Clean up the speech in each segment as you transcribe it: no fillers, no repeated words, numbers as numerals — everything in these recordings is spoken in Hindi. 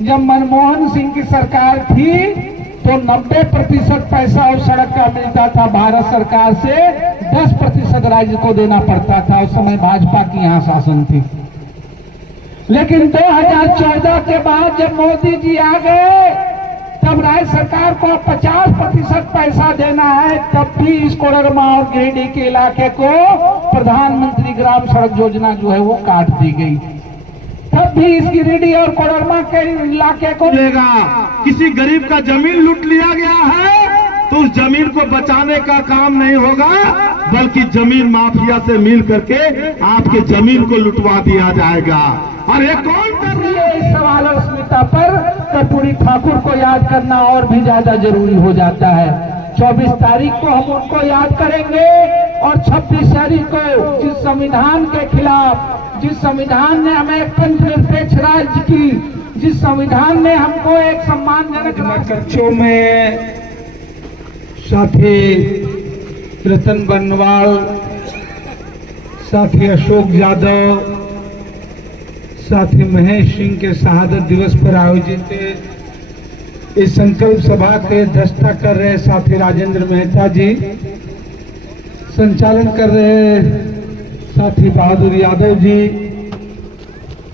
जब मनमोहन सिंह की सरकार थी तो 90% पैसा उस सड़क का मिलता था भारत सरकार से, 10% राज्य को देना पड़ता था। उस समय भाजपा की यहां शासन थी। लेकिन 2014 के बाद जब मोदी जी आ गए तब राज्य सरकार को 50% पैसा देना है, तब भी इस कोडरमा और गिरिडीह के इलाके को प्रधानमंत्री ग्राम सड़क योजना जो है वो काट दी गई। तब भी इस गिरिडीह और कोडरमा के इलाके को लेगा। किसी गरीब का जमीन लूट लिया गया है तो उस जमीन को बचाने का काम नहीं होगा, बल्कि जमीन माफिया से मिल करके आपके जमीन को लुटवा दिया जाएगा। और ये कौन कर रहा है? इस सवाल और स्मिता पर कर्पूरी ठाकुर को याद करना और भी ज्यादा जरूरी हो जाता है। 24 तारीख को हम उनको याद करेंगे और 26 तारीख को जिस संविधान के खिलाफ, जिस संविधान ने हमें एक निरपेक्ष राज्य की, जिस संविधान ने हमको एक सम्मानजनक कक्षों में साथी रतन बनवाल, साथी अशोक यादव, साथी महेश सिंह के शहादत दिवस पर आयोजित इस संकल्प सभा के अध्यक्षता कर रहे साथी राजेंद्र मेहता जी, संचालन कर रहे साथी बहादुर यादव जी,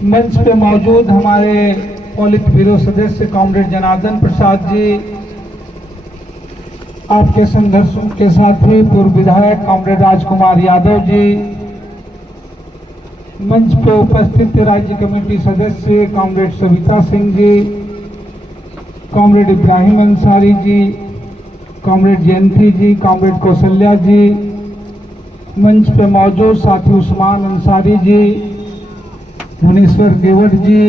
मंच पे मौजूद हमारे पोलित ब्यूरो सदस्य कॉमरेड जनार्दन प्रसाद जी, आपके संघर्षों के साथी पूर्व विधायक कॉमरेड राजकुमार यादव जी, मंच पे उपस्थित राज्य कमेटी सदस्य comrade Savita Singh ji, comrade Ibrahim Ansari ji, comrade जयंती जी, कॉमरेड कौशल्या जी, मंच पे मौजूद साथी उस्मान अंसारी जी, धनेश्वर गेवट जी,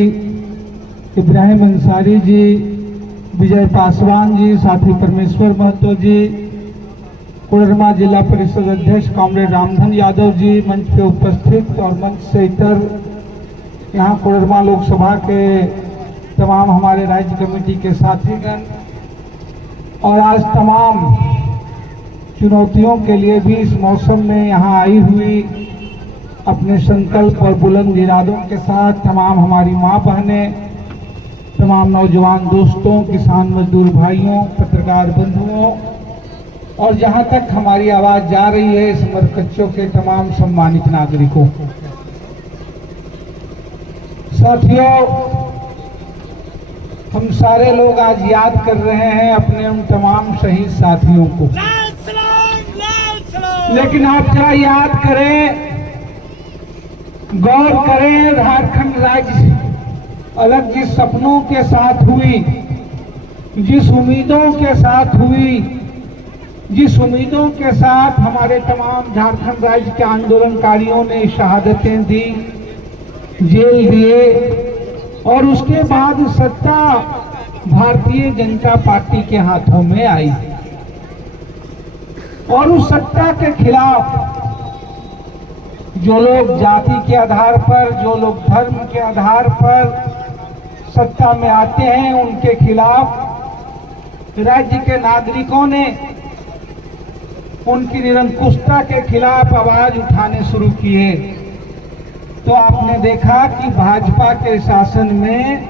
इब्राहिम अंसारी जी, विजय पासवान जी, साथी परमेश्वर महतो जी, कोडरमा जिला परिषद अध्यक्ष कॉमरेड रामधन यादव जी मंच पे उपस्थित और मंच से इतर यहाँ कोडरमा लोकसभा के तमाम हमारे राज्य कमेटी के साथीगण और आज तमाम चुनौतियों के लिए भी इस मौसम में यहाँ आई हुई अपने संकल्प और बुलंद इरादों के साथ तमाम हमारी माँ बहनें, तमाम नौजवान दोस्तों, किसान मजदूर भाइयों, पत्रकार बंधुओं और जहां तक हमारी आवाज जा रही है इस मरकच्चों के तमाम सम्मानित नागरिकों। साथियों, हम सारे लोग आज याद कर रहे हैं अपने उन तमाम शहीद साथियों को, लेकिन आप जरा याद करें, गौर करें, झारखंड राज्य अलग जिस सपनों के साथ हुई, जिस उम्मीदों के साथ हुई, जिस उम्मीदों के साथ हमारे तमाम झारखंड राज्य के आंदोलनकारियों ने शहादतें दी, जेल दिए और उसके बाद सत्ता भारतीय जनता पार्टी के हाथों में आई और उस सत्ता के खिलाफ जो लोग जाति के आधार पर, जो लोग धर्म के आधार पर सत्ता में आते हैं, उनके खिलाफ राज्य के नागरिकों ने उनकी निरंकुशता के खिलाफ आवाज उठाने शुरू किए। तो आपने देखा कि भाजपा के शासन में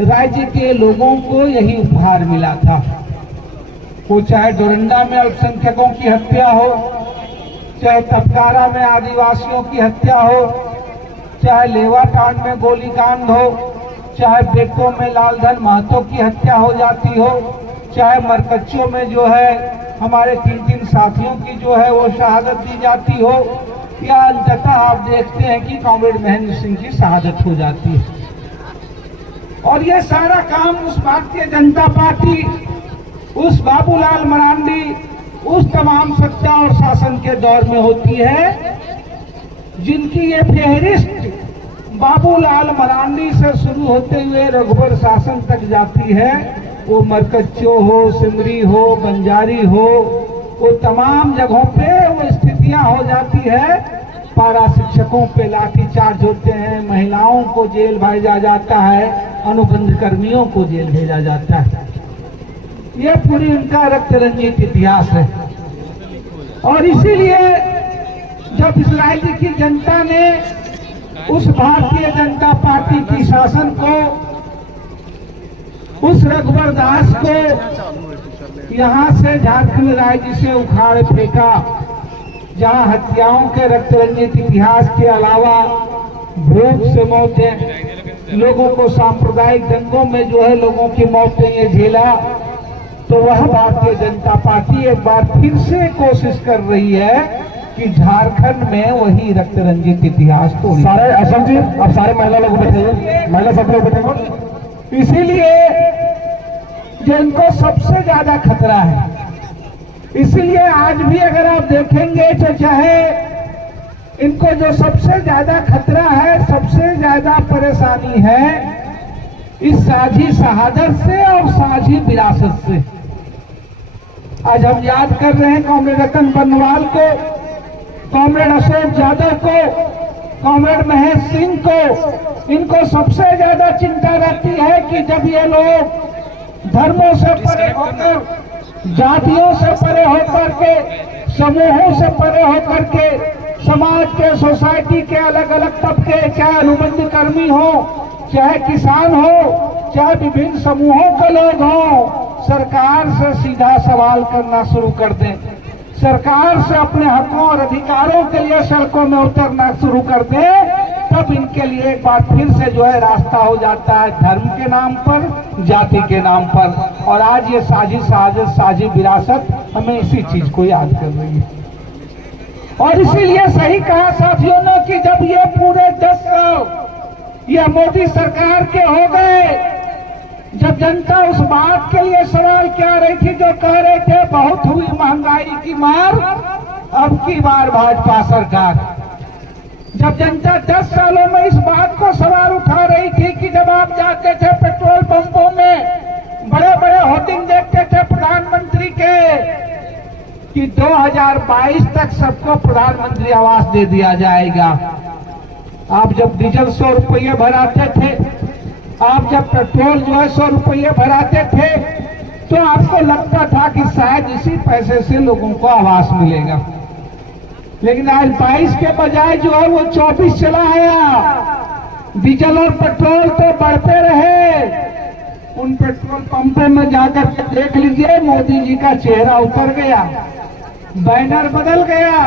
राज्य के लोगों को यही उपहार मिला था। वो चाहे डोरंडा में अल्पसंख्यकों की हत्या हो, चाहे तपकारा में आदिवासियों की हत्या हो, चाहे लेवाटांड में गोलीकांड हो, चाहे बेटों में लालधन महतो की हत्या हो जाती हो, चाहे मरकच्चों में जो है हमारे 3 साथियों की जो है वो शहादत दी जाती हो, या अंततः आप देखते हैं कि कॉमरेड महेंद्र सिंह की शहादत हो जाती है। और ये सारा काम उस भारतीय जनता पार्टी, उस बाबूलाल मरांडी, उस तमाम सत्ता और शासन के दौर में होती है जिनकी ये फेहरिस्त बाबूलाल मरांडी से शुरू होते हुए रघुबर शासन तक जाती है। वो मरकच्चो हो, सिमरी हो, बंजारी हो, वो तमाम जगहों पे वो स्थितियां हो जाती है। पारा शिक्षकों पे लाठीचार्ज होते हैं, महिलाओं को जेल भेजा जाता है, अनुबंध कर्मियों को जेल भेजा जाता है। ये पूरी उनका रक्त रंजित इतिहास है। और इसीलिए जब इस राज्य की जनता ने उस भारतीय जनता पार्टी की शासन को उस रघुवर दास को यहाँ से झारखंड राज्य से उखाड़ फेंका, जहाँ हत्याओं के रक्त रंजित इतिहास के अलावा भूख से मौतें, लोगों को सांप्रदायिक दंगों में जो है लोगों की मौतें ये झेला। तो वह भारतीय जनता पार्टी एक बार फिर से कोशिश कर रही है कि झारखंड में वही रक्त रंजित इतिहास को सारे अशोक जी, अब सारे महिला लोग बैठे, महिला सब लोग बैठे। इसीलिए जो इनको सबसे ज्यादा खतरा है, इसीलिए आज भी अगर आप देखेंगे तो चाहे इनको जो सबसे ज्यादा खतरा है, सबसे ज्यादा परेशानी है इस साझी शहादत से और साझी विरासत से। आज हम याद कर रहे हैं कॉमरेड रतन बनवाल को, कॉमरेड अशोक यादव को, कॉमरेड महेश सिंह को। इनको सबसे ज्यादा चिंता रहती है कि जब ये लोग धर्मों से परे होकर, जातियों से परे होकर के, समूहों से परे होकर के, समाज के, सोसाइटी के अलग अलग तबके, चाहे अनुबंध कर्मी हो, चाहे किसान हो, चाहे विभिन्न समूहों के लोग हों, सरकार से सीधा सवाल करना शुरू कर दें, सरकार से अपने हकों और अधिकारों के लिए सड़कों में उतरना शुरू कर दें, तब इनके लिए एक बार फिर से जो है रास्ता हो जाता है धर्म के नाम पर, जाति के नाम पर। और आज ये साझी शहादत, साझी विरासत हमें इसी चीज को याद कर रही है। और इसीलिए सही कहा साथियों ने कि जब ये पूरे 10 साल ये मोदी सरकार के हो गए, जब जनता उस बात के लिए सवाल किया रही थी, जो कह रहे थे बहुत हुई महंगाई की मार, अब की बार भाजपा सरकार। जब जनता 10 सालों में इस बात को सवाल उठा रही थी कि जब आप जाते थे पेट्रोल पंपों में, बड़े बड़े होर्डिंग देखते थे प्रधानमंत्री के कि 2022 तक सबको प्रधानमंत्री आवास दे दिया जाएगा। आप जब डीजल 100 रुपये भराते थे, आप जब पेट्रोल जो है 100 रुपये भराते थे, तो आपको लगता था कि शायद इसी पैसे से लोगों को आवास मिलेगा। लेकिन आज 22 के बजाय जो है वो 24 चला आया। डीजल और पेट्रोल तो बढ़ते रहे। उन पेट्रोल पंपों में जाकर देख लीजिए, मोदी जी का चेहरा उतर गया, बैनर बदल गया,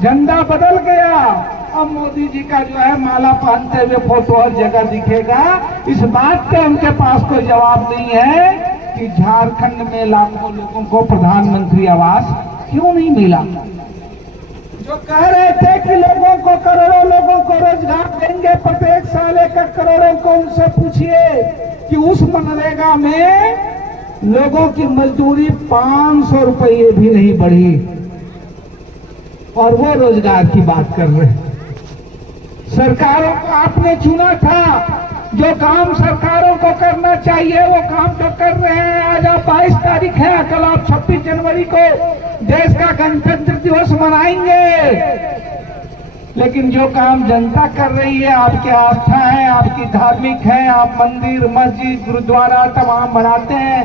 झंडा बदल गया। अब मोदी जी का जो है माला पहनते हुए फोटो हर जगह दिखेगा। इस बात का उनके पास कोई जवाब नहीं है कि झारखंड में लाखों लोगों को प्रधानमंत्री आवास क्यों नहीं मिला। जो कह रहे थे कि लोगों को, करोड़ों लोगों को रोजगार देंगे प्रत्येक साल 1 करोड़ों को, उनसे पूछिए कि उस मनरेगा में लोगों की मजदूरी 500 रुपये भी नहीं बढ़ी, और वो रोजगार की बात कर रहे हैं। सरकारों को आपने चुना था, जो काम सरकारों को करना चाहिए वो काम तो कर रहे हैं। आज आप 22 तारीख है, कल आप 26 जनवरी को देश का गणतंत्र दिवस मनाएंगे, लेकिन जो काम जनता कर रही है, आपकी आस्था है, आपकी धार्मिक है, आप मंदिर, मस्जिद, गुरुद्वारा तमाम बनाते हैं,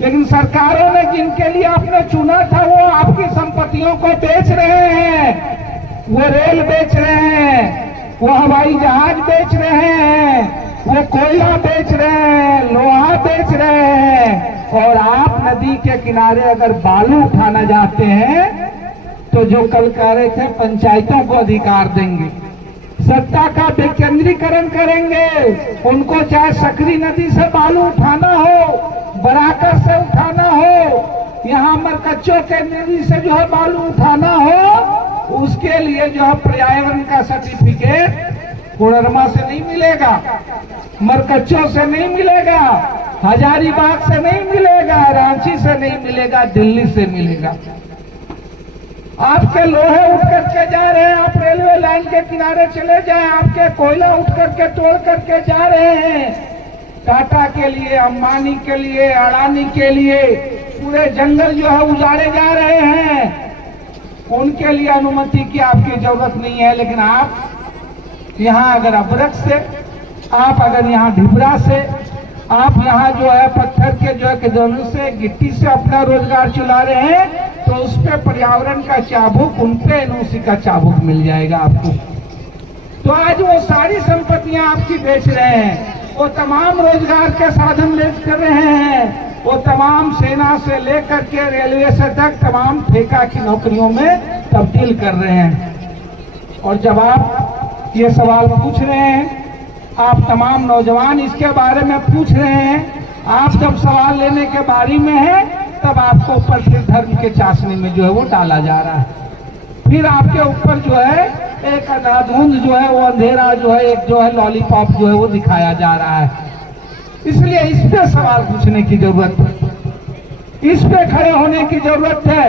लेकिन सरकारों ने जिनके लिए आपने चुना था वो आपकी संपत्तियों को बेच रहे हैं। वो रेल बेच रहे हैं, वो हवाई जहाज बेच रहे हैं, वो कोयला बेच रहे हैं, लोहा बेच रहे हैं। और आप नदी के किनारे अगर बालू उठाना जाते हैं तो जो कल कह रहे थे पंचायतों को अधिकार देंगे, सत्ता का विकेंद्रीकरण करेंगे, उनको चाहे सकरी नदी से बालू उठाना हो, बराकर से उठाना हो, यहाँ मरकच्चों के नदी से जो है बालू उठाना हो, उसके लिए जो है पर्यावरण का सर्टिफिकेट कोडरमा से नहीं मिलेगा, मरकच्चों से नहीं मिलेगा, हजारीबाग से नहीं मिलेगा, रांची से नहीं मिलेगा, दिल्ली से मिलेगा। आपके लोहे उठ करके जा रहे हैं, आप रेलवे लाइन के किनारे चले जाएं, आपके कोयला उठ करके तोड़ करके जा रहे हैं। टाटा के लिए, अंबानी के लिए, अडानी के लिए पूरे जंगल जो है उजाड़े जा रहे हैं। उनके लिए अनुमति की आपकी जरूरत नहीं है, लेकिन आप यहाँ अगर अबरक से, आप अगर यहाँ ढिबरा से, आप यहाँ जो है पत्थर के जो है खदानों से, गिट्टी से अपना रोजगार चला रहे हैं, तो उस पे पर्यावरण का चाबुक, उन पे एनओसी का चाबुक मिल जाएगा आपको। तो आज वो सारी संपत्तियां आपकी बेच रहे हैं। वो तमाम रोजगार के साधन लेकर कर रहे हैं, वो तमाम सेना से लेकर के रेलवे से तक तमाम ठेका की नौकरियों में तब्दील कर रहे हैं। और जब आप ये सवाल पूछ रहे हैं, आप तमाम नौजवान इसके बारे में पूछ रहे हैं, आप जब सवाल लेने के बारी में है तब आपको ऊपर फिर धर्म के चाशनी में जो है वो डाला जा रहा है। फिर आपके ऊपर जो है एक अंधाधुंध जो है वो अंधेरा जो है एक जो है लॉलीपॉप जो है वो दिखाया जा रहा है। इसलिए इस पे सवाल पूछने की जरूरत है, इस पे खड़े होने की जरूरत है,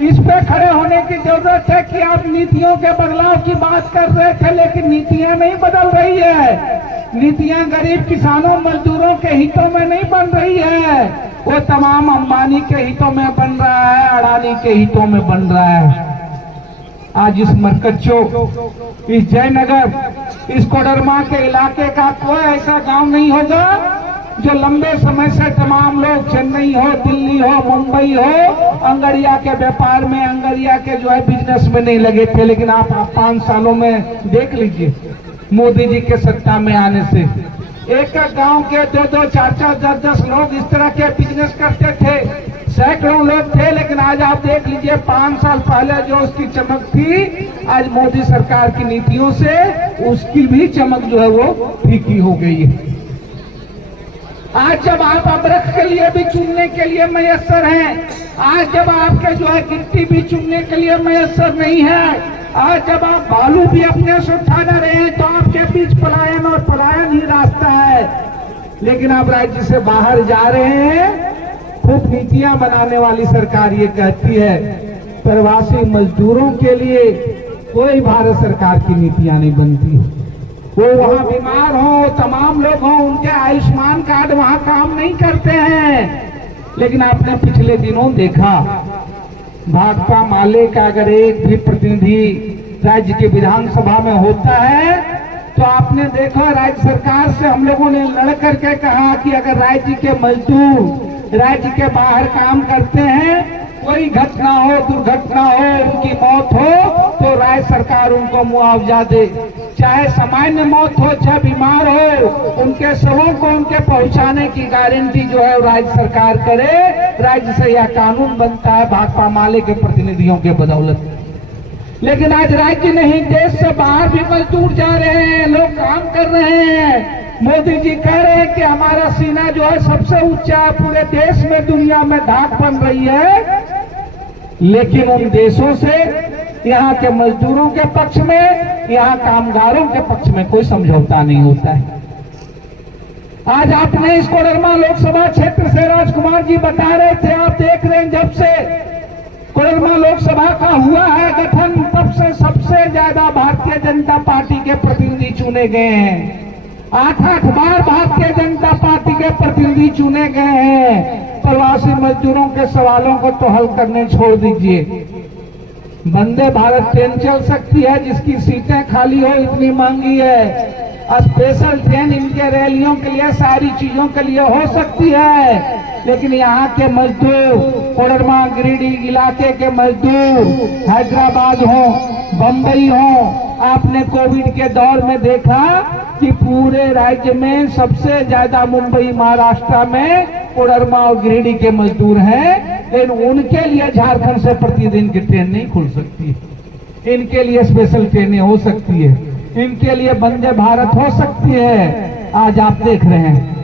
इस पे खड़े होने की जरूरत है कि आप नीतियों के बदलाव की बात कर रहे थे, लेकिन नीतियां नहीं बदल रही है। नीतियां गरीब किसानों मजदूरों के हितों में नहीं बन रही है, वो तमाम अंबानी के हितों में बन रहा है, अडानी के हितों में बन रहा है। आज इस मरकच्चो, इस जयनगर, इस कोडरमा के इलाके का कोई ऐसा गांव नहीं होगा जो लंबे समय से तमाम लोग चेन्नई हो, दिल्ली हो, मुंबई हो, अंगड़िया के व्यापार में, अंगड़िया के जो है बिजनेस में नहीं लगे थे। लेकिन आप 5 सालों में देख लीजिए, मोदी जी के सत्ता में आने से एक गांव के 2-2, 4-4, 10-10 लोग इस तरह के बिजनेस करते थे, सैकड़ों लोग थे। लेकिन आज आप देख लीजिए 5 साल पहले जो उसकी चमक थी, आज मोदी सरकार की नीतियों से उसकी भी चमक जो है वो फीकी हो गई है। आज जब आप अबरख के लिए भी चुनने के लिए मयस्सर हैं, आज जब आपके जो है गिट्टी भी चुनने के लिए मयस्सर नहीं है, आज जब आप बालू भी अपने से उठा न रहे हैं, तो आपके बीच पलायन और पलायन ही रास्ता है। लेकिन आप राज्य से बाहर जा रहे हैं, खूब नीतियां बनाने वाली सरकार ये कहती है प्रवासी मजदूरों के लिए कोई भारत सरकार की नीतियां नहीं बनती। वो वहां बीमार हो, तमाम लोग हों, उनके आयुष्मान कार्ड वहां काम नहीं करते हैं। लेकिन आपने पिछले दिनों देखा, भाकपा माले का अगर एक भी प्रतिनिधि राज्य के विधानसभा में होता है तो आपने देखा राज्य सरकार से हम लोगों ने लड़ करके कहा कि अगर राज्य के मजदूर राज्य के बाहर काम करते हैं, कोई घटना हो, दुर्घटना हो, उनकी मौत हो, तो राज्य सरकार उनको मुआवजा दे। चाहे सामान्य मौत हो, चाहे बीमार हो, उनके शवों को उनके पहुंचाने की गारंटी जो है राज्य सरकार करे। राज्य से यह कानून बनता है भाकपा माले के प्रतिनिधियों के बदौलत। लेकिन आज राज्य नहीं, देश से बाहर भी मजदूर जा रहे हैं, लोग काम कर रहे हैं। मोदी जी कह रहे हैं कि हमारा सीना जो है सबसे ऊंचा है पूरे देश में, दुनिया में धाक बन रही है। लेकिन उन देशों से यहाँ के मजदूरों के पक्ष में, यहाँ कामगारों के पक्ष में कोई समझौता नहीं होता है। आज आपने इस कोडरमा लोकसभा क्षेत्र से राजकुमार जी बता रहे थे, आप देख रहे हैं जब से कोडरमा लोकसभा का हुआ है गठन, तब से सबसे ज्यादा भारतीय जनता पार्टी के प्रतिनिधि चुने गए हैं। 8-8 बार भारतीय जनता पार्टी के प्रतिनिधि चुने गए हैं। प्रवासी मजदूरों के सवालों को तो हल करने छोड़ दीजिए। वंदे भारत ट्रेन चल सकती है, जिसकी सीटें खाली हो, इतनी महंगी है। स्पेशल ट्रेन इनके रैलियों के लिए, सारी चीजों के लिए हो सकती है। लेकिन यहाँ के मजदूर, कोडरमा गिरिडीह इलाके के मजदूर, हैदराबाद हो, बंबई हो, आपने कोविड के दौर में देखा कि पूरे राज्य में सबसे ज्यादा मुंबई, महाराष्ट्र में कोडरमा और गिरिडीह के मजदूर हैं। लेकिन उनके लिए झारखंड से प्रतिदिन की ट्रेन नहीं खुल सकती, इनके लिए स्पेशल ट्रेनें हो सकती है, इनके लिए वंदे भारत हो सकती है। आज आप देख रहे हैं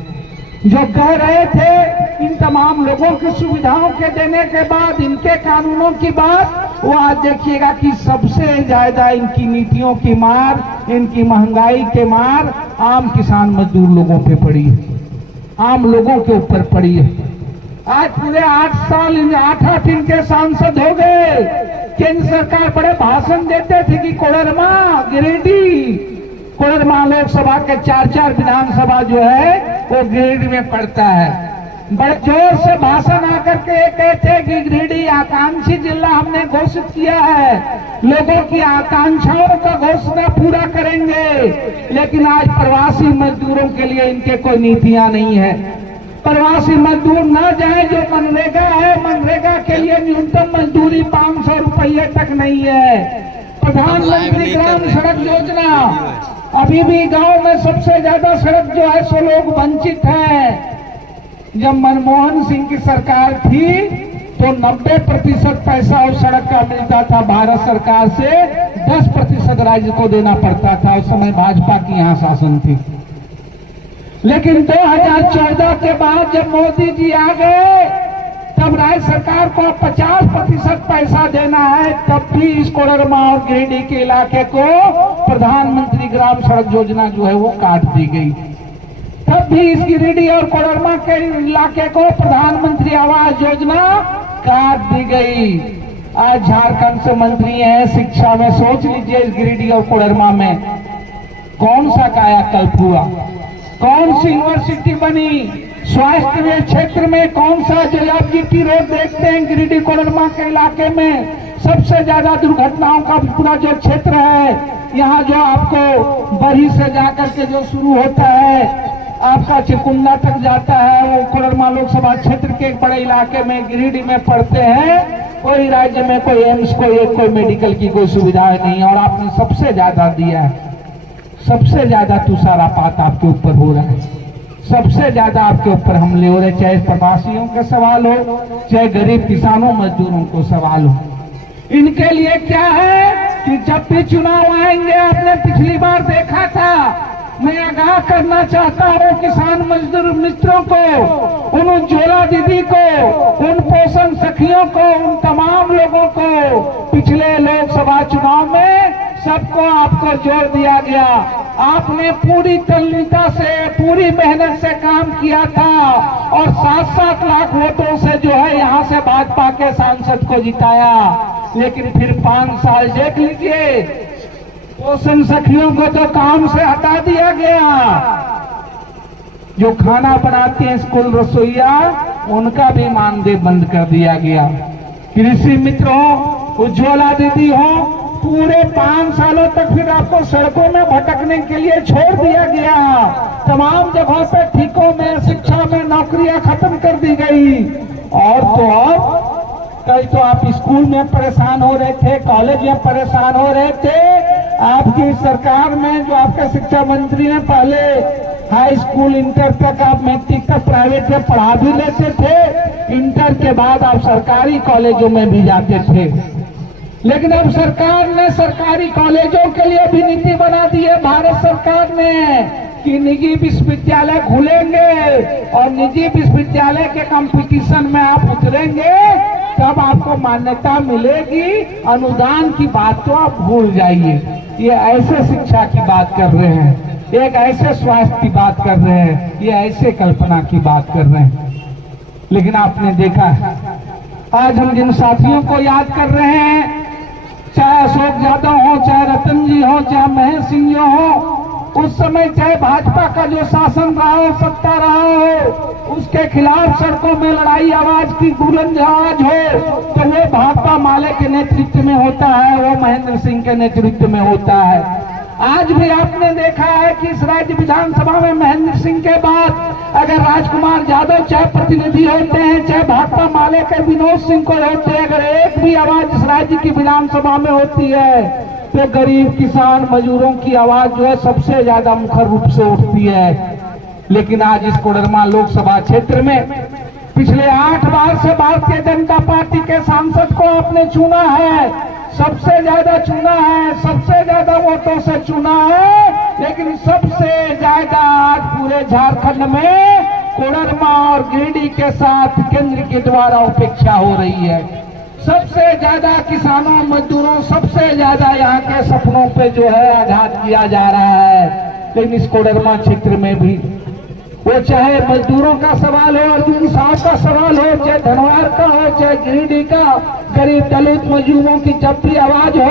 जो कह रहे थे इन तमाम लोगों की सुविधाओं के देने के बाद, इनके कानूनों की बात, वो आज देखिएगा कि सबसे ज्यादा इनकी नीतियों की मार, इनकी महंगाई के मार आम किसान मजदूर लोगों पे पड़ी है, आम लोगों के ऊपर पड़ी है। आज पूरे 8 साल 8 इनके सांसद हो गए। केंद्र सरकार बड़े भाषण देते थे कि कोडरमा, गिरिडीह, कोडरमा लोकसभा के 4-4 विधानसभा जो है वो गिरिडीह में पड़ता है। बड़े जोर से भाषण आकर के कहते कि गिरिडीह आकांक्षी जिला हमने घोषित किया है, लोगों की आकांक्षाओं का घोषणा पूरा करेंगे। लेकिन आज प्रवासी मजदूरों के लिए इनके कोई नीतियां नहीं है। प्रवासी मजदूर न जाए, जो मनरेगा है, मनरेगा के लिए न्यूनतम मजदूरी 500 रुपये तक नहीं है। प्रधानमंत्री ग्राम सड़क योजना अभी भी गांव में सबसे ज्यादा सड़क जो है सो लोग वंचित हैं। जब मनमोहन सिंह की सरकार थी तो 90% पैसा उस सड़क का मिलता था भारत सरकार से, 10% राज्य को देना पड़ता था। उस समय भाजपा की यहां शासन थी। लेकिन 2014 के बाद जब मोदी जी आ गए तब राज्य सरकार को 50% पैसा देना है, तब भी इस कोडरमा और गिरिडीह के इलाके को प्रधानमंत्री ग्राम सड़क योजना जो है वो काट दी गई। तब भी इस गिरिडीह और कोडरमा के इलाके को प्रधानमंत्री आवास योजना काट दी गई। आज झारखंड से मंत्री हैं शिक्षा में, सोच लीजिए इस गिरिडीह और कोडरमा में कौन सा कायाकल्प हुआ, कौन सी यूनिवर्सिटी बनी, स्वास्थ्य के क्षेत्र में कौन सा जो एफजीटी रोड देखते हैं गिरिडीह कोडरमा के इलाके में सबसे ज्यादा दुर्घटनाओं का पूरा जो क्षेत्र है, यहाँ जो आपको बरही से जाकर के जो शुरू होता है आपका चिरकुंडा तक जाता है, वो कोडरमा लोकसभा क्षेत्र के एक बड़े इलाके में गिरिडीह में पड़ते हैं। कोई राज्य में कोई एम्स कोई मेडिकल की कोई सुविधा नहीं, और आपने सबसे ज्यादा दिया है। सबसे ज्यादा तुषारापात आपके ऊपर हो रहा है, सबसे ज्यादा आपके ऊपर हमले हो रहे, चाहे प्रवासियों का सवाल हो चाहे गरीब किसानों मजदूरों को सवाल हो। इनके लिए क्या है कि जब भी चुनाव आएंगे, आपने पिछली बार देखा था, मैं आगाह करना चाहता हूँ किसान मजदूर मित्रों को, उन उज्ज्वला दीदी को, उन पोषण सखियों को, उन तमाम लोगों को पिछले लोकसभा चुनाव में सबको आपको जोर दिया गया। आपने पूरी तल्लीनता से पूरी मेहनत से काम किया था और 7-7 लाख वोटों से जो है यहाँ से भाजपा के सांसद को जिताया। लेकिन फिर 5 साल देख लीजिए, पोषण सखियों को तो काम से हटा दिया गया, जो खाना बनाती हैं स्कूल रसोईया उनका भी मानदेय बंद कर दिया गया। कृषि मित्र हो, उज्ज्वला दीदी हो, पूरे 5 सालों तक फिर आपको सड़कों में भटकने के लिए छोड़ दिया गया। तमाम जगहों पर ठीकों में, शिक्षा में नौकरियां खत्म कर दी गई। और तो और कई तो आप स्कूल में परेशान हो रहे थे, कॉलेज में परेशान हो रहे थे। आपकी सरकार में जो आपके शिक्षा मंत्री ने पहले हाई स्कूल इंटर तक आप मैट्रिक तक प्राइवेट में पढ़ा भी लेते थे, इंटर के बाद आप सरकारी कॉलेजों में भी जाते थे। लेकिन अब सरकार ने सरकारी कॉलेजों के लिए भी नीति बना दी है भारत सरकार ने कि निजी विश्वविद्यालय खुलेंगे और निजी विश्वविद्यालय के कंपटीशन में आप उतरेंगे तब आपको मान्यता मिलेगी। अनुदान की बात तो आप भूल जाइए। ये ऐसे शिक्षा की बात कर रहे हैं, एक ऐसे स्वास्थ्य की बात कर रहे हैं, ये ऐसे कल्पना की बात कर रहे हैं। लेकिन आपने देखा आज हम जिन साथियों को याद कर रहे हैं, चाहे अशोक यादव हो, चाहे रतन जी हो, चाहे महेश सिंह जी हो, उस समय चाहे भाजपा का जो शासन रहा हो, सत्ता रहा हो, उसके खिलाफ सड़कों में लड़ाई आवाज की बुलंद आवाज हो तो वो भाकपा माले के नेतृत्व में होता है, वो महेंद्र सिंह के नेतृत्व में होता है। आज भी आपने देखा है कि इस राज्य विधानसभा में महेंद्र सिंह के बाद अगर राजकुमार यादव चाहे प्रतिनिधि होते हैं, चाहे भाकपा माले के विनोद सिंह को होते हैं, अगर एक भी आवाज इस राज्य की विधानसभा में होती है तो गरीब किसान मजदूरों की आवाज जो है सबसे ज्यादा मुखर रूप से उठती है। लेकिन आज इस कोडरमा लोकसभा क्षेत्र में पिछले 8 बार से भारतीय जनता पार्टी के सांसद को आपने चुना है, सबसे ज्यादा चुना है, सबसे ज्यादा वोटों से चुना है। लेकिन सबसे ज्यादा आज पूरे झारखंड में कोडरमा और गिरिडीह के साथ केंद्र के द्वारा उपेक्षा हो रही है। सबसे ज्यादा किसानों मजदूरों, सबसे ज्यादा यहाँ के सपनों पे जो है आघात किया जा रहा है। लेकिन इस कोडरमा क्षेत्र में भी वो चाहे मजदूरों का सवाल हो, अर्जुन साहब का सवाल हो, चाहे धनवार का हो, चाहे गिरिडीह का गरीब दलित मजदूरों की जब भी आवाज हो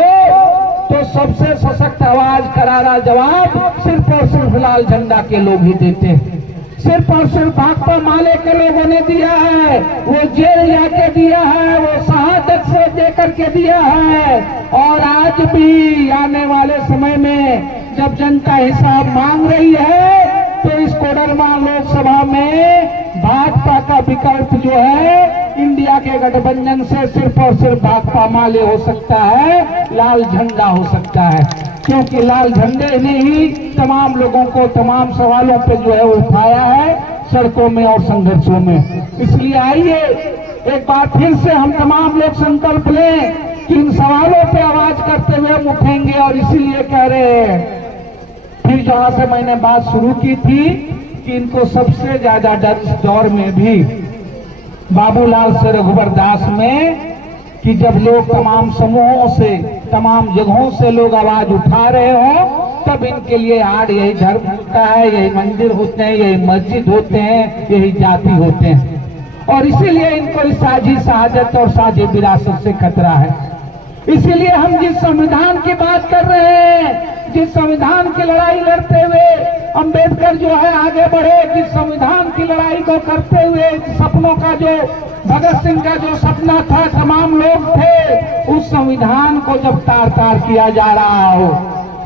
तो सबसे सशक्त आवाज, करारा जवाब सिर्फ और सिर्फ लाल झंडा के लोग ही देते हैं। सिर्फ और सिर्फ भाकपा माले के लोगों ने दिया है, वो जेल जाके दिया है, वो शहादत से देकर के दिया है। और आज भी आने वाले समय में जब जनता हिसाब मांग रही है तो इस कोडरमा लोकसभा में भाजपा का विकल्प जो है इंडिया के गठबंधन से सिर्फ और सिर्फ भाकपा माले हो सकता है, लाल झंडा हो सकता है। क्योंकि लाल झंडे ने ही तमाम लोगों को तमाम सवालों पे जो है उठाया है सड़कों में और संघर्षों में। इसलिए आइए एक बार फिर से हम तमाम लोग संकल्प लें कि इन सवालों पे आवाज करते हुए हम उठेंगे। और इसीलिए कह रहे हैं, फिर जहां से मैंने बात शुरू की थी कि इनको सबसे ज्यादा डर इस दौर में भी बाबूलाल से रघुवर दास में, कि जब लोग तमाम समूहों से तमाम जगहों से लोग आवाज उठा रहे हो, तब इनके लिए आड़ यही धर्म होता है, यही मंदिर होते हैं, यही मस्जिद होते हैं, यही जाति होते हैं। और इसीलिए इनको इस साझी शहादत और साझी विरासत से खतरा है। इसीलिए हम जिस संविधान की बात कर रहे हैं, जिस संविधान की लड़ाई लड़ते हुए अंबेडकर जो है आगे बढ़े, जिस संविधान की लड़ाई को करते हुए सपनों का जो भगत सिंह का जो सपना था तमाम लोग थे, उस संविधान को जब तार तार किया जा रहा हो,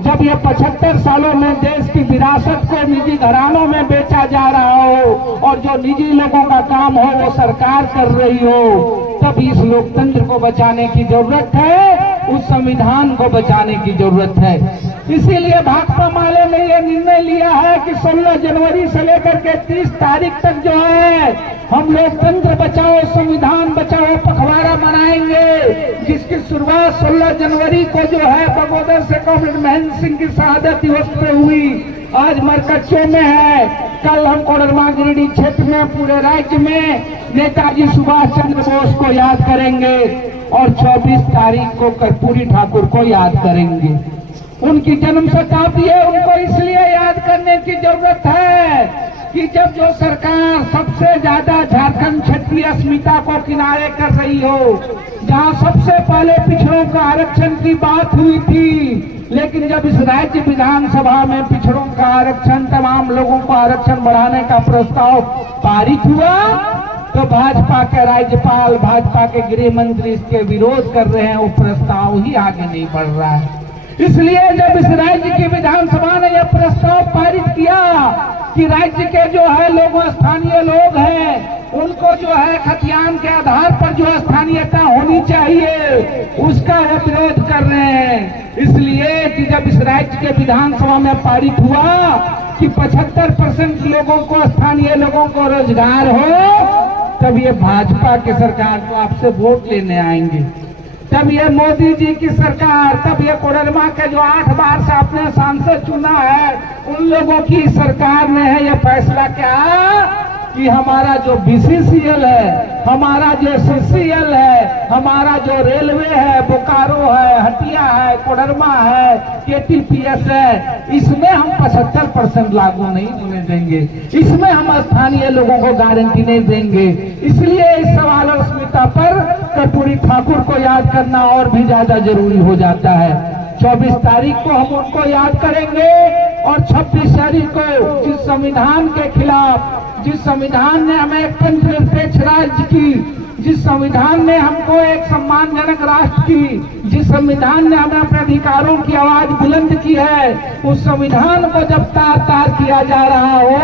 जब ये 75 सालों में देश की विरासत को निजी घरानों में बेचा जा रहा हो और जो निजी लोगों का काम हो वो सरकार कर रही हो, तब इस लोकतंत्र को बचाने की जरूरत है, उस संविधान को बचाने की जरूरत है। इसीलिए भाकपा माले ने यह निर्णय लिया है कि 16 जनवरी से लेकर के 30 तारीख तक जो है हम लोकतंत्र बचाओ संविधान बचाओ पखवाड़ा मनाएंगे, जिसकी शुरुआत 16 जनवरी को जो है बगोदर से कॉमरेड महेंद्र सिंह की शहादत दिवस पे हुई, आज मरकच्चों में है। कल हम कोडरमा गिरिडीह क्षेत्र में पूरे राज्य में नेताजी सुभाष चंद्र बोस को याद करेंगे और 24 तारीख को कर्पूरी ठाकुर को याद करेंगे। उनकी जन्म शताब्दी है, उनको इसलिए याद करने की जरूरत है कि जब जो सरकार सबसे ज्यादा झारखंड क्षेत्रीय अस्मिता को किनारे कर रही हो, जहां सबसे पहले पिछड़ों का आरक्षण की बात हुई थी, लेकिन जब इस राज्य विधानसभा में पिछड़ों का आरक्षण तमाम लोगों को आरक्षण बढ़ाने का प्रस्ताव पारित हुआ, तो भाजपा के राज्यपाल भाजपा के गृह मंत्री इसके विरोध कर रहे हैं, वो प्रस्ताव ही आगे नहीं बढ़ रहा है। इसलिए जब इस राज्य की विधानसभा ने यह प्रस्ताव पारित किया कि राज्य के जो है लोगों स्थानीय लोग हैं उनको जो है खतियान के आधार पर जो स्थानीयता होनी चाहिए, उसका वो विरोध कर रहे हैं। इसलिए कि जब इस राज्य के विधानसभा में पारित हुआ कि 75% लोगों को स्थानीय लोगों को रोजगार हो, तब ये भाजपा की सरकार को आपसे वोट लेने आएंगे, तब ये मोदी जी की सरकार, तब ये कोडरमा के जो 8 बार से आपने सांसद चुना है, उन लोगों की सरकार ने है ये फैसला किया कि हमारा जो बीसीसीएल है, हमारा जो सीसीएल है, हमारा जो रेलवे है, बोकारो है, हटिया है, कोडरमा है, केटीपीएस है, इसमें हम 75% लागू नहीं होने देंगे, इसमें हम स्थानीय लोगों को गारंटी नहीं देंगे। इसलिए इस सवाल और अस्मिता पर कर्पूरी ठाकुर को याद करना और भी ज्यादा जरूरी हो जाता है। 24 तारीख को हम उनको याद करेंगे और 26 तारीख को जिस संविधान के खिलाफ, जिस संविधान ने हमें एक पंचनिरपेक्ष राज्य की, जिस संविधान ने हमको एक सम्मानजनक राष्ट्र की, जिस संविधान ने हमें अपने अधिकारों की आवाज बुलंद की है, उस संविधान को जब तार तार किया जा रहा हो,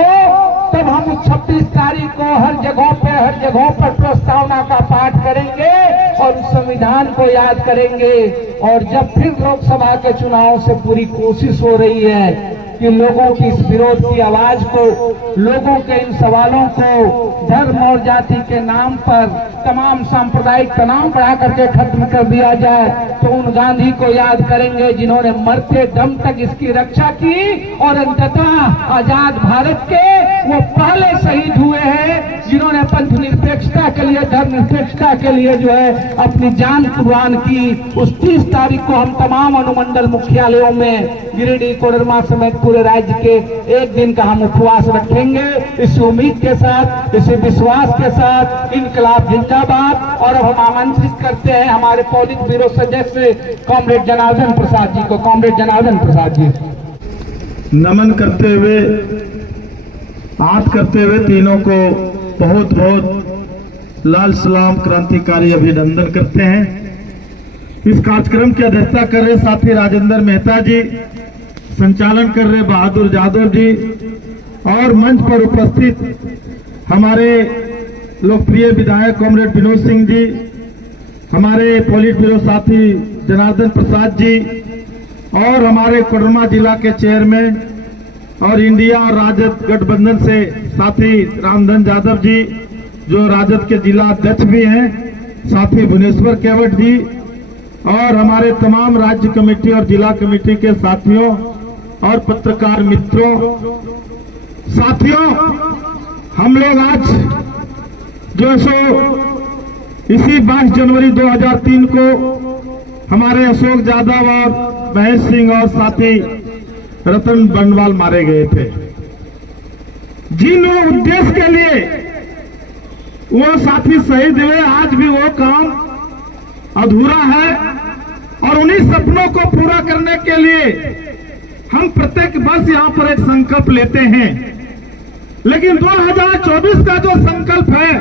तब हम उस 26 तारीख को हर जगहों पर प्रस्तावना का पाठ करेंगे और उस संविधान को याद करेंगे। और जब फिर लोकसभा के चुनाव से पूरी कोशिश हो रही है कि लोगों की इस विरोध की आवाज को, लोगों के इन सवालों को धर्म और जाति के नाम पर तमाम सांप्रदायिक तनाव बढ़ा करके खत्म कर दिया जाए, तो उन गांधी को याद करेंगे जिन्होंने मरते दम तक इसकी रक्षा की और अंततः आजाद भारत के वो पहले शहीद हुए हैं जिन्होंने पंथ निरपेक्षता के लिए, धर्म निरपेक्षता के लिए जो है अपनी जान कुर्बान की। उस 30 तारीख को हम तमाम अनुमंडल मुख्यालयों में गिरिडीह कोडरमा समेत पूरे राज्य के एक दिन का हम उपवास रखेंगे, इस उम्मीद के साथ, इसी विश्वास के साथ इनकलाब जिंदाबाद। और अब हम आमंत्रित करते हैं हमारे पोलित ब्यूरो सदस्य कॉमरेड जनार्दन प्रसाद जी को। कॉमरेड जनार्दन प्रसाद जी नमन करते हुए, आद करते हुए तीनों को बहुत बहुत लाल सलाम क्रांतिकारी अभिनंदन करते हैं। इस कार्यक्रम की अध्यक्षता कर रहे साथी राजेंद्र मेहता जी, संचालन कर रहे बहादुर यादव जी और मंच पर उपस्थित हमारे लोकप्रिय विधायक कॉमरेड विनोद सिंह जी, हमारे पोलिट ब्यूरो साथी जनार्दन प्रसाद जी और हमारे कोडरमा जिला के चेयरमैन और इंडिया राजद गठबंधन से साथी रामधन यादव जी जो राजद के जिला अध्यक्ष भी हैं, साथी भुवनेश्वर केवट जी और हमारे तमाम राज्य कमेटी और जिला कमेटी के साथियों और पत्रकार मित्रों, साथियों, हम लोग आज जो सो इसी 22 जनवरी 2003 को हमारे अशोक यादव और महेश सिंह और साथी रतन बनवाल मारे गए थे। जिन उद्देश्य के लिए वो साथी शहीद हुए, आज भी वो काम अधूरा है और उन्हीं सपनों को पूरा करने के लिए हम प्रत्येक वर्ष यहां पर एक संकल्प लेते हैं। लेकिन 2024 का जो संकल्प है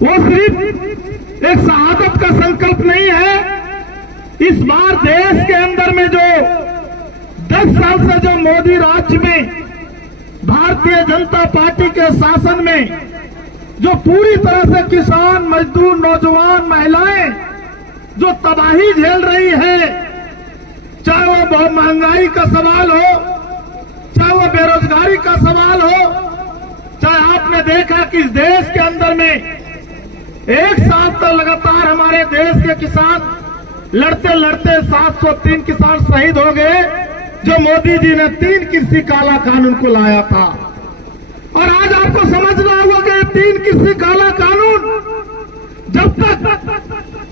वो सिर्फ एक शहादत का संकल्प नहीं है। इस बार देश के अंदर में जो 10 साल से जो मोदी राज्य में भारतीय जनता पार्टी के शासन में जो पूरी तरह से किसान, मजदूर, नौजवान, महिलाएं जो तबाही झेल रही है, चाहे वो बहुत महंगाई का सवाल हो, चाहे वो बेरोजगारी का सवाल हो, चाहे आपने देखा कि इस देश के अंदर में एक साल तक लगातार हमारे देश के किसान लड़ते लड़ते 703 किसान शहीद हो गए, जो मोदी जी ने 3 कृषि काला कानून को लाया था। और आज आपको समझना होगा कि 3 कृषि काला कानून जब तक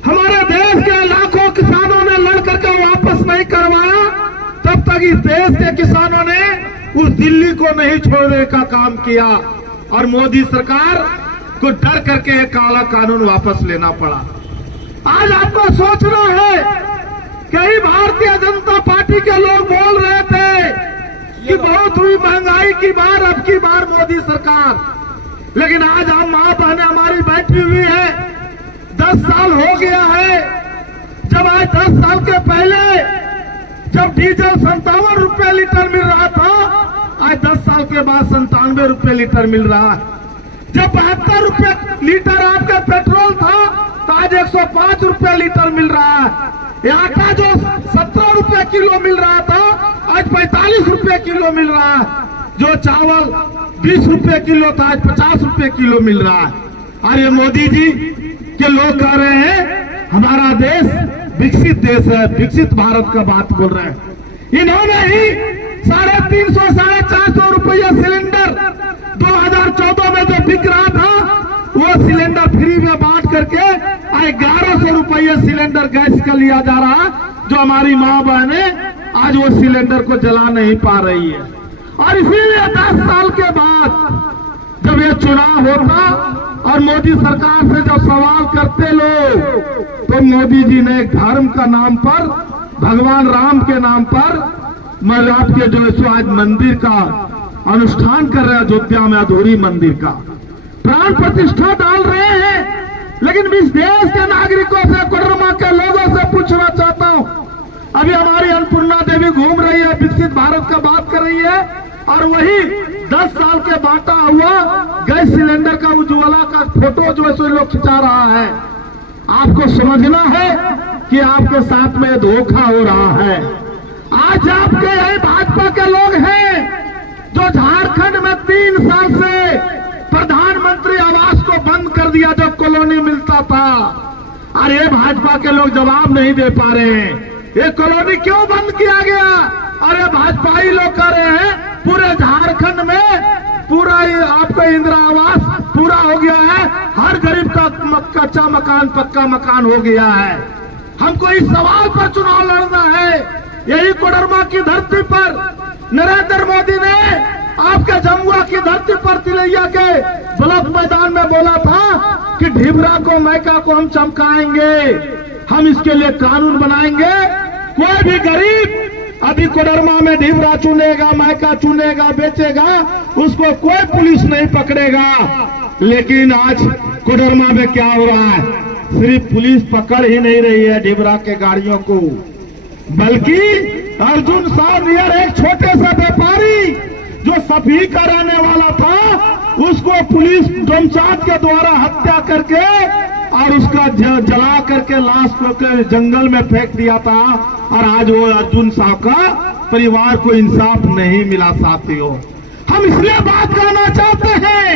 हमारे देश के लाखों किसानों ने लड़ करके वापस नहीं करवाया, तब तक इस देश के किसानों ने उस दिल्ली को नहीं छोड़ने का काम किया और मोदी सरकार को डर करके एक काला कानून वापस लेना पड़ा। आज आपको सोचना है, कई भारतीय जनता पार्टी के लोग बोल रहे थे कि बहुत हुई महंगाई की बार, अब की बार मोदी सरकार, लेकिन आज हम मां बहनें हमारी बैठी हुई है, 10 साल हो गया है। जब आज 10 साल के पहले जब डीजल 57 रुपए लीटर मिल रहा था, आज 10 साल के बाद 97 रुपए लीटर मिल रहा है। जब 72 रुपए लीटर आपका पेट्रोल था, तो आज 105 रुपए लीटर मिल रहा है। ये आटा जो 17 रुपए किलो मिल रहा था, आज 45 रुपए किलो मिल रहा है। जो चावल 20 रुपए किलो था, आज 50 रुपए किलो मिल रहा है। और ये मोदी जी के लोग कह रहे हैं हमारा देश विकसित देश है, विकसित भारत का बात बोल रहे हैं। इन्होंने ही 350 450 रुपया सिलेंडर 2014 में जो बिक रहा था, वो सिलेंडर फ्री में बांट करके 1100 रुपये सिलेंडर गैस का लिया जा रहा, जो हमारी मां बहनें आज वो सिलेंडर को जला नहीं पा रही है। और इसीलिए 10 साल के बाद जब ये चुनाव होता और मोदी सरकार से जब सवाल करते लोग, तो मोदी जी ने धर्म का नाम पर, भगवान राम के नाम पर आपके जो आज मंदिर का अनुष्ठान कर रहे हैं, अयोध्या में अधूरी मंदिर का प्राण प्रतिष्ठा डाल रहे हैं। लेकिन इस देश के नागरिकों से, कोडरमा के लोगों से पूछना चाहता हूं, अभी हमारी अन्नपूर्णा देवी घूम रही है, विकसित भारत का बात कर रही है, और वही 10 साल के बांटा हुआ गैस सिलेंडर का उज्ज्वला का फोटो जो है सो लोग खिंचा रहा है। आपको समझना है कि आपके साथ में धोखा हो रहा है। आज आपके यही भाजपा के लोग हैं जो झारखंड में 3 साल से प्रधानमंत्री आवास को बंद कर दिया, जब कॉलोनी मिलता था। अरे भाजपा के लोग जवाब नहीं दे पा रहे हैं, ये कॉलोनी क्यों बंद किया गया? अरे भाजपा ही लोग कह रहे हैं पूरे झारखंड में पूरा आपका इंदिरा आवास पूरा हो गया है, हर गरीब का कच्चा मकान पक्का मकान हो गया है। हमको इस सवाल पर चुनाव लड़ना है। यही कोडरमा की धरती पर नरेंद्र मोदी ने आपके जमुआ की धरती पर तिलैया के ब्लॉक मैदान में बोला था कि ढिबरा को, मैका को हम चमकाएंगे, हम इसके लिए कानून बनाएंगे। कोई भी गरीब अभी कोडरमा में ढिबरा चुनेगा, मैका चुनेगा, बेचेगा, उसको कोई पुलिस नहीं पकड़ेगा। लेकिन आज कोडरमा में क्या हो रहा है, सिर्फ पुलिस पकड़ ही नहीं रही है ढिबरा के गाड़ियों को, बल्कि अर्जुन साह नियर एक छोटे से व्यापारी जो सभी का रहने वाला था, उसको पुलिस डोमचाट के द्वारा हत्या करके और उसका जला करके लाश को जंगल में फेंक दिया था। और आज वो अर्जुन साहब का परिवार को इंसाफ नहीं मिला। साथियों, हम इसलिए बात करना चाहते हैं,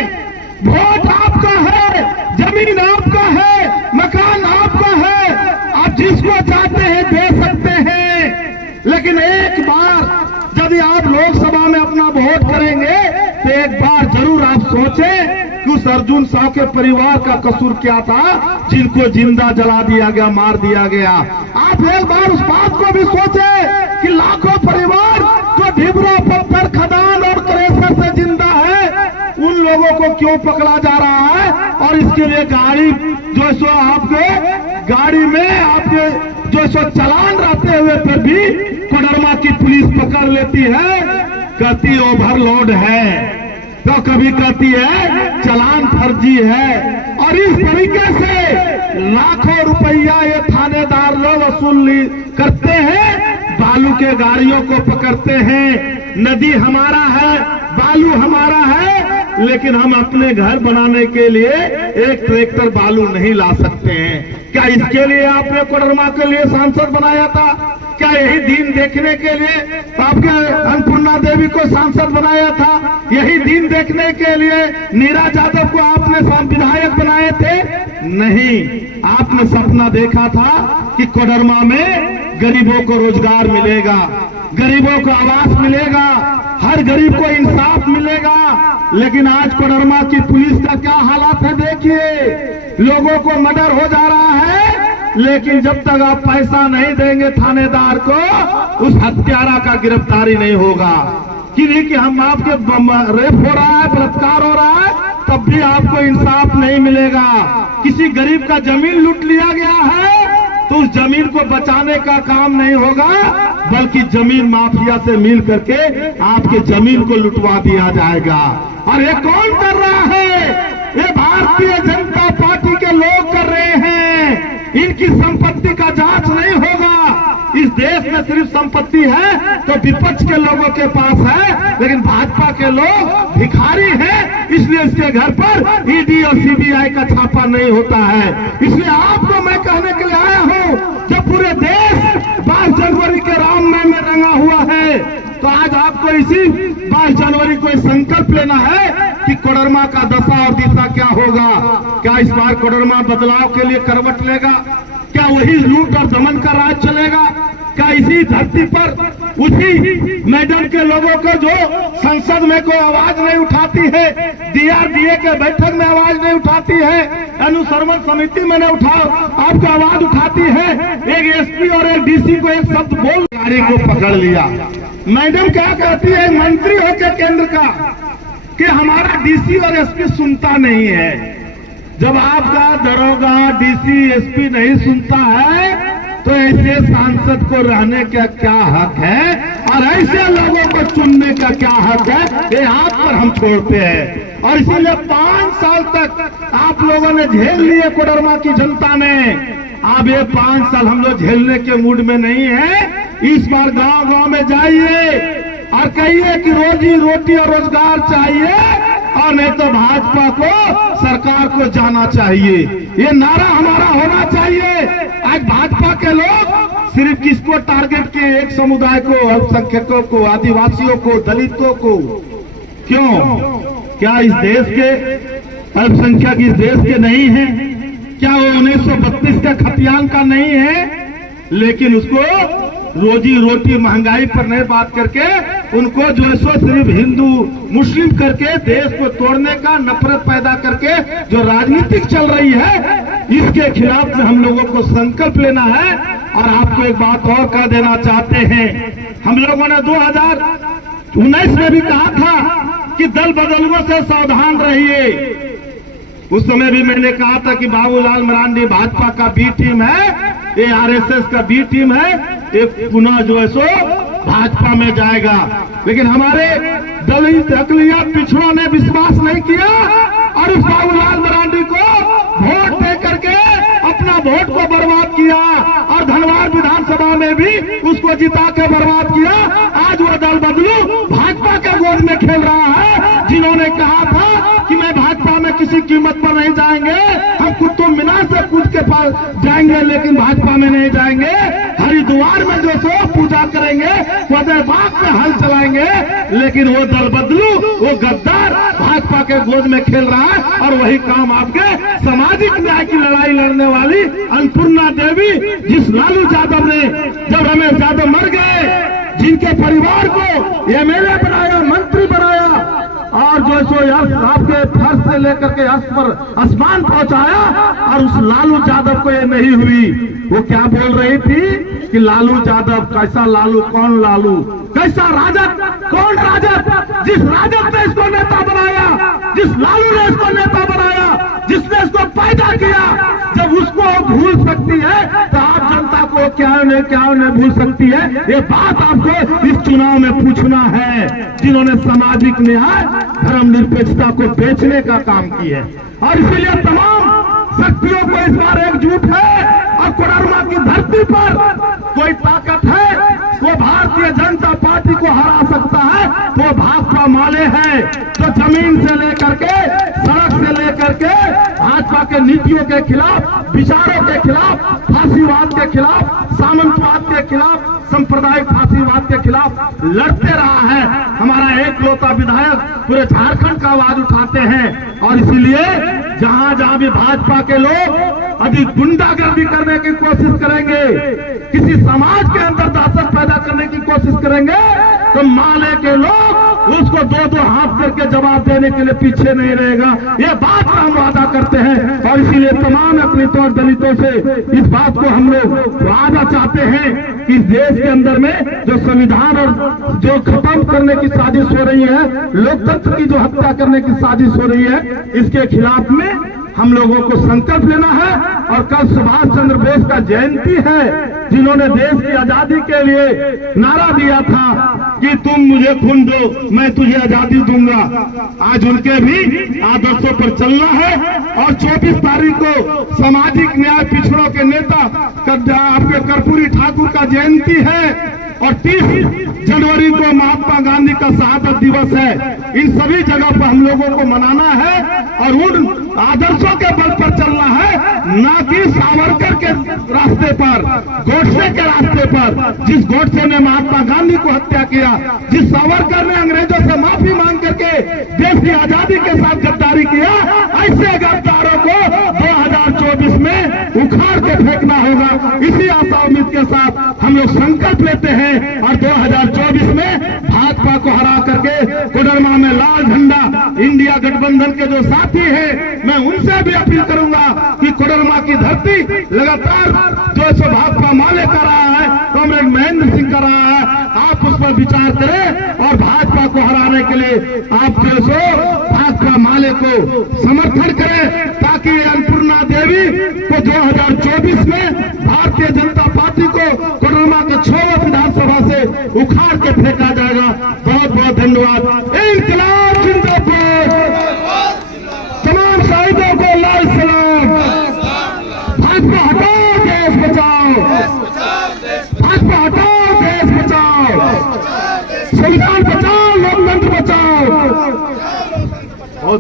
वोट आपका है, जमीन आपका है, मकान आपका है, आप जिसको चाहते हैं दे सकते हैं। लेकिन एक बार यदि आप लोकसभा में अपना वोट करेंगे तो एक बार जरूर आप सोचें कि उस अर्जुन साहब के परिवार का कसूर क्या था, जिनको जिंदा जला दिया गया, मार दिया गया। आप एक बार उस बात को भी सोचें कि लाखों परिवार जो ढिबरा, पत्थर, खदान और क्रेशर से जिंदा है, उन लोगों को क्यों पकड़ा जा रहा है। और इसके लिए गाड़ी जो सो आपके गाड़ी में आपके जो सो चालान रहते हुए फिर भी कोडरमा की पुलिस पकड़ लेती है, कहती ओवरलोड है, तो कभी कहती है चालान फर्जी है। और इस तरीके से लाखों रुपया ये थानेदार लोग वसूल करते हैं, बालू के गाड़ियों को पकड़ते हैं। नदी हमारा है, बालू हमारा है, लेकिन हम अपने घर बनाने के लिए एक ट्रैक्टर बालू नहीं ला सकते हैं। क्या इसके लिए आपने कोडरमा के लिए सांसद बनाया था? क्या यही दिन देखने के लिए आपके अन्नपूर्णा देवी को सांसद बनाया था? यही दिन देखने के लिए नीरा यादव को आपने विधायक बनाए थे? नहीं, आपने सपना देखा था कि कोडरमा में गरीबों को रोजगार मिलेगा, गरीबों को आवास मिलेगा, हर गरीब को इंसाफ मिलेगा। लेकिन आज कोडरमा की पुलिस का क्या हालात है देखिए, लोगों को मर्डर हो जा रहा है, लेकिन जब तक आप पैसा नहीं देंगे थानेदार को, उस हत्यारा का गिरफ्तारी नहीं होगा। कि हम आपके रेप हो रहा है, बलात्कार हो रहा है, तब भी आपको इंसाफ नहीं मिलेगा। किसी गरीब का जमीन लूट लिया गया है तो उस जमीन को बचाने का काम नहीं होगा, बल्कि जमीन माफिया से मिल करके आपके जमीन को लुटवा दिया जाएगा। और ये कौन कर रहा है? ये भारतीय जनता पार्टी के लोग कर रहे हैं। इनकी संपत्ति का जांच नहीं होगा। इस देश में सिर्फ संपत्ति है तो विपक्ष के लोगों के पास है, लेकिन भाजपा के लोग भिखारी हैं, इसलिए इसके घर पर ईडी और सीबीआई का छापा नहीं होता है। इसलिए आपको मैं कहने के लिए आया हूं, जब पूरे देश 22 जनवरी के रामनवमी में रंगा हुआ है, तो आज आपको इसी 22 जनवरी को संकल्प लेना है कि कोडरमा का दशा और दिशा क्या होगा। क्या इस बार कोडरमा बदलाव के लिए करवट लेगा? क्या वही लूट और दमन का राज चलेगा? क्या इसी धरती पर उसी मैदान के लोगों को जो संसद में कोई आवाज नहीं उठाती है, डीआरडीए के बैठक में आवाज नहीं उठाती है, अनुश्रवण समिति में नहीं आपको आवाज उठाती है, एक एसपी और एक डीसी को एक शब्द बोल गाड़ी को पकड़ लिया। मैडम क्या कहती है मंत्री होकर केंद्र का कि हमारा डीसी और एसपी सुनता नहीं है। जब आपका दरोगा डीसी एसपी नहीं सुनता है तो ऐसे सांसद को रहने का क्या हक है और ऐसे लोगों को चुनने का क्या हक है, ये आप पर हम छोड़ते हैं। और इसीलिए 5 साल तक आप लोगों ने झेल लिए कोडरमा की जनता ने। अब ये 5 साल हम लोग झेलने के मूड में नहीं है। इस बार गांव गांव में जाइए और कहिए कि रोजी रोटी और रोजगार चाहिए, और नहीं तो भाजपा को सरकार को जाना चाहिए। ये नारा हमारा होना चाहिए। आज भाजपा के लोग सिर्फ किसको टारगेट किए? एक समुदाय को, अल्पसंख्यकों को, आदिवासियों को, दलितों को। क्यों? क्या इस देश के अल्पसंख्यक इस देश के नहीं है? क्या वो 1932 के खतियान का नहीं है? लेकिन उसको रोजी रोटी महंगाई पर नहीं बात करके उनको जो है सो सिर्फ हिंदू मुस्लिम करके देश को तोड़ने का, नफरत पैदा करके जो राजनीतिक चल रही है, इसके खिलाफ में हम लोगों को संकल्प लेना है। और आपको एक बात और कह देना चाहते हैं, हम लोगों ने 2019 में भी कहा था कि दल बदलुओं से सावधान रहिए। उस समय भी मैंने कहा था कि बाबूलाल मरांडी भाजपा का बी टीम है, ये आरएसएस का बी टीम है, एक पुनः जो है सो भाजपा में जाएगा। लेकिन हमारे दलित अकलियत पिछड़ों ने विश्वास नहीं किया और उस बाबूलाल मरांडी को वोट दे करके अपना वोट को बर्बाद किया और धनबाद विधानसभा में भी उसको जिता के बर्बाद किया। आज वो दल बदलू भाजपा के गोद में खेल रहा है। जिन्होंने कहा था कि मैं भाजपा में में किसी कीमत पर नहीं जाएंगे। हम कुतुब मीनार से कूद के पास जाएंगे, लेकिन भाजपा में नहीं जाएंगे। हरिद्वार में जो सो पूजा करेंगे, फतेहबाग में हल चलाएंगे, लेकिन वो दल बदलू, वो गद्दार भाजपा के गोद में खेल रहा है। और वही काम आपके सामाजिक न्याय की लड़ाई लड़ने वाली अन्नपूर्णा देवी, जिस लालू यादव ने जब रमेश यादव मर गए, जिनके परिवार को एमएलए बनाया, मंत्री बनाया, और जो सो आपके फर्श से लेकर के अर्श पर आसमान पहुंचाया, और उस लालू यादव को ये नहीं हुई। वो क्या बोल रही थी कि लालू यादव कैसा लालू, कौन लालू, कैसा राजद, कौन राजद, जिस राजद ने इसको नेता बनाया, जिस लालू ने इसको नेता बनाया, जिसने इसको पैदा किया, जब उसको भूल सकती है तो आप जनता को क्या उन्हें भूल सकती है। ये बात आपको इस चुनाव में पूछना है, जिन्होंने सामाजिक न्याय, धर्मनिरपेक्षता को बेचने का काम किया है। और इसीलिए तमाम शक्तियों को इस बार एकजुट है, और कोडरमा की धरती पर कोई ताकत है वो भारतीय जनता पार्टी को हरा सकता है, वो भाजपा माले हैं, जो जमीन से लेकर के, सड़क से लेकर के भाजपा के नीतियों के खिलाफ, विचारों के खिलाफ, फांसीवाद के खिलाफ, सामंतवाद के खिलाफ, सांप्रदायिक फांसीवाद के खिलाफ लड़ते रहा है। हमारा एक लौता विधायक पूरे झारखंड का आवाज उठाते हैं। और इसीलिए जहां जहां भी भाजपा के लोग अधिक गुंडागर्दी करने की कोशिश करेंगे, किसी समाज के अंदर दहशत पैदा करने की कोशिश करेंगे, तो माले के लोग उसको दो हाथ करके जवाब देने के लिए पीछे नहीं रहेगा। ये बात का हम वादा करते हैं। और इसीलिए तमाम अपनीतों और दलितों से इस बात को हम लोग वादा चाहते हैं कि इस देश के अंदर में जो संविधान और जो खत्म करने की साजिश हो रही है, लोकतंत्र की जो हत्या करने की साजिश हो रही है, इसके खिलाफ में हम लोगों को संकल्प लेना है। और कल सुभाष चंद्र बोस का जयंती है, जिन्होंने देश की आजादी के लिए नारा दिया था कि तुम मुझे खून दो, मैं तुझे आजादी दूंगा। आज उनके भी आदर्शों पर चलना है। और 24 तारीख को सामाजिक न्याय पिछड़ों के नेता आपके कर्पूरी ठाकुर का जयंती है, और 30 जनवरी को महात्मा गांधी का शहादत दिवस है। इन सभी जगह पर हम लोगों को मनाना है और उन आदर्शों के बल पर चलना है, ना कि सावरकर के रास्ते पर, गोडसे के रास्ते पर। जिस गोडसे ने महात्मा गांधी को हत्या किया, जिस सावरकर ने अंग्रेजों से माफी मांग करके देश की आजादी के साथ गद्दारी किया, ऐसे गद्दारों को 2024 में उखाड़ के फेंकना होगा। इसी आशा उम्मीद के साथ हम लोग संकल्प लेते हैं, और 2024 में भाजपा को हरा करके कोडरमा में लाल झंडा, इंडिया गठबंधन के जो साथी हैं, मैं उनसे भी अपील करूंगा कि कोडरमा की धरती लगातार जो सो भाजपा माले कर रहा है, कॉमरेड महेंद्र सिंह कर रहा है, आप उस पर विचार करें और भाजपा को हराने के लिए आप जो सो भाजपा माले को समर्थन करें, ताकि अन्नपूर्णा देवी को 2024 में भारतीय जनता पार्टी को कोडरमा के 6 विधानसभा से उखाड़ के फेंका जाएगा। बहुत बहुत धन्यवाद। इंकलाब जिंदाबाद, तमाम शहीदों को लाल सलाम। भाजपा हटाओ, देश बचाओ, भाजपा हटाओ।